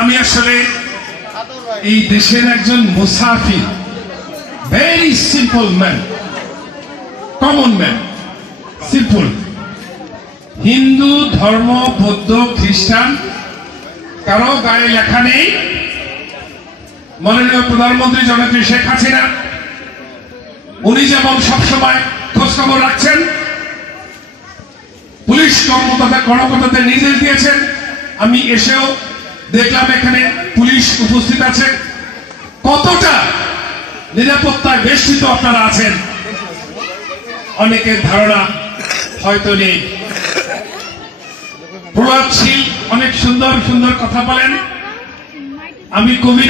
আমি আসলে এই দেশের একজন মুসাফির, very simple man, common man, simple. Hindu ধর্ম, বৌদ্ধ, খ্রিস্টান কারো গায়ে লেখা নেই। মাননীয় প্রধানমন্ত্রী জননেত্রী শেখ হাসিনা উনি যেমন সবসময় খোঁজখবর রাখছেন, পুলিশ কর্মকর্তাদের নির্দেশ দিয়েছেন। আমি এসেও দেখলাম এখানে পুলিশ উপস্থিত আছে। কতটা নিরাপত্তায় বেষ্টিত আপনারা আছেন অনেকের ধারণা হয়তো নেই। প্রহ্লাদ অনেক সুন্দর সুন্দর কথা বলেন। আমি কবি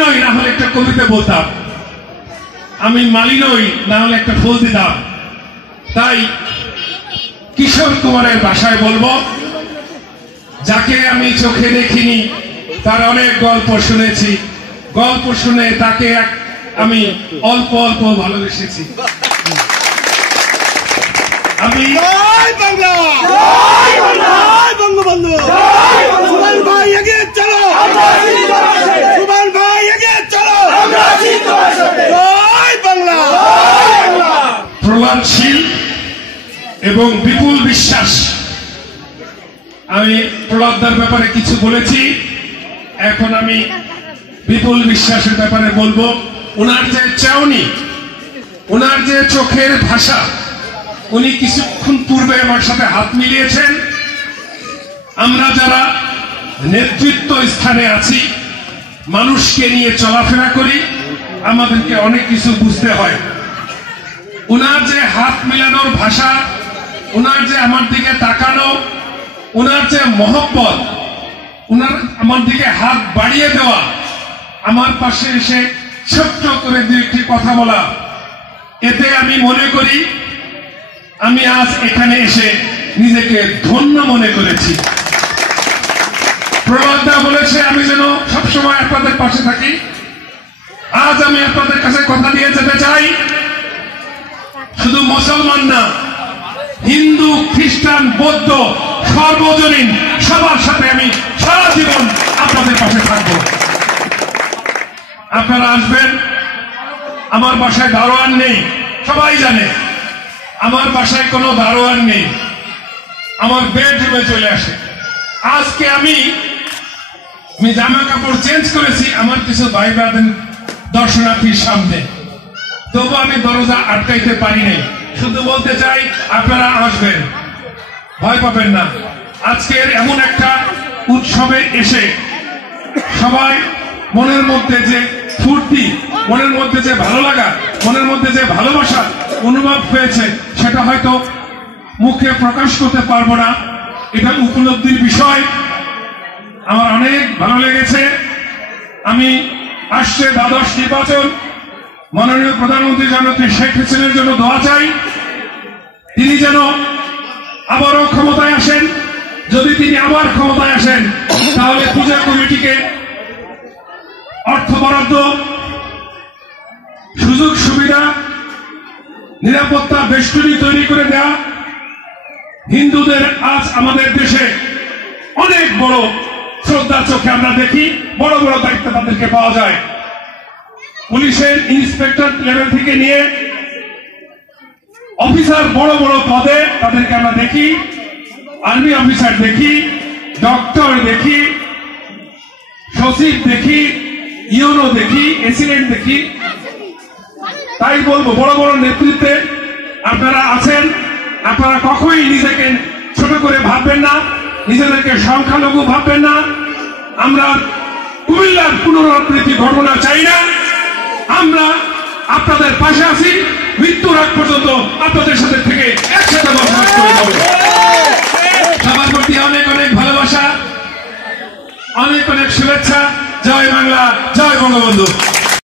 নই, না হলে একটা কবিতা বলতাম। আমি মালি নই, না হলে একটা ফুল দিতাম। তাই কিশোর কুমারের ভাষায় বলবো, যাকে আমি চোখে দেখিনি তার অনেক গল্প শুনেছি, গল্প শুনে তাকে আমি অল্প অল্প ভালোবেসেছি। আমি বঙ্গবন্ধু সুমন ভাই এগিয়ে চলো, সুমন ভাই এগিয়ে চলো, জয় বাংলা। প্রহ্লাদ এবং বিপুল বিশ্বাস, আমি প্রহ্লাদার ব্যাপারে কিছু বলেছি, এখন আমি বিপুল বিশ্বাসের ব্যাপারে বলবো। ওনার যে চাউনি, ওনার যে চোখের ভাষা, উনি কিছুক্ষণ পূর্বে আমার সাথে হাত মিলিয়েছেন। আমরা যারা নেতৃত্ব স্থানে আছি, মানুষকে নিয়ে চলাফেরা করি, আমাদেরকে অনেক কিছু বুঝতে হয়। ওনার যে হাত মিলানোর ভাষা, ওনার যে আমার দিকে তাকানো, ওনার যে মহব্বত, ওনার আমার দিকে হাত বাড়িয়ে দেওয়া, আমার পাশে এসে ছোট্ট করে দু একটি কথা বলা, এতে আমি মনে করি আমি আজ এখানে এসে নিজেকে ধন্য মনে করেছি। প্রহ্লাদা বলেছে আমি যেন সবসময় আপনাদের পাশে থাকি। আজ আমি আপনাদের কাছে কথা দিয়ে যেতে চাই, শুধু মুসলমান না, হিন্দু, খ্রিস্টান, বৌদ্ধ, সর্বজনীন সবার সাথে আমি সারা জীবন আপনাদের পাশে থাকবো। আপনারা আসবেন। আমার বাসায় দারোয়ান নেই, সবাই জানে আমার বাসায় কোনো দারোয়ান নেই, আমার বেডরুমে চলে আসে। আজকে আমি জামা কাপড় চেঞ্জ করেছি আমার কিছু ভাই বাদেন দর্শনার্থীর সামনে, তবু আমি দরজা আটকাইতে পারি নাই। শুধু বলতে চাই আপনারা আসবেন, ভয় পাবেন না। আজকের এমন একটা উৎসবে এসে সবাই মনের মধ্যে যে ফুর্তি, মনের মধ্যে যে ভালো লাগা, মনের মধ্যে যে ভালোবাসা অনুভব হয়েছে, সেটা হয়তো মুখে প্রকাশ করতে পারবো না। এটা উপলব্ধির বিষয়। আমার অনেক ভালো লেগেছে। আমি আসছে দ্বাদশ নির্বাচন, মাননীয় প্রধানমন্ত্রী জননেত্রী শেখ হাসিনার জন্য দোয়া চাই, তিনি যেন আবারও ক্ষমতায় আসেন। যদি তিনি আবার ক্ষমতায় আসেন, তাহলে পূজা কমিটিকে অর্থ বরাদ্দ, সুযোগ সুবিধা, নিরাপত্তা বেষ্টনী তৈরি করে দেয়া। হিন্দুদের আজ আমাদের দেশে অনেক বড় শ্রদ্ধা চোখে আমরা দেখি, বড় বড় দায়িত্ব তাদেরকে পাওয়া যায়। পুলিশের ইন্সপেক্টর লেভেল থেকে নিয়ে অফিসার, বড় বড় পদে তাদেরকে আমরা দেখি। আর্মি অফিসার দেখি, ডক্টর দেখি, সচিব দেখি, ইউনো দেখি, এসিডেন্ট দেখি। তাই বলবো, বড় বড় নেতৃত্বে আপনারা আছেন, আপনারা কখনোই নিজেকে ছোট করে ভাববেন না, নিজেদেরকে সংখ্যালঘু ভাববেন না। আমরা কুমিল্লার পুনরাবৃত্তি ঘটনা চাই না। আমরা আপনাদের পাশে আছি, মৃত্যুর আগ পর্যন্ত আপনাদের সাথে থেকে একসাথে বসবাস করে যাবো। সবার প্রতি অনেক অনেক ভালোবাসা, অনেক অনেক শুভেচ্ছা। জয় বাংলা, জয় বঙ্গবন্ধু।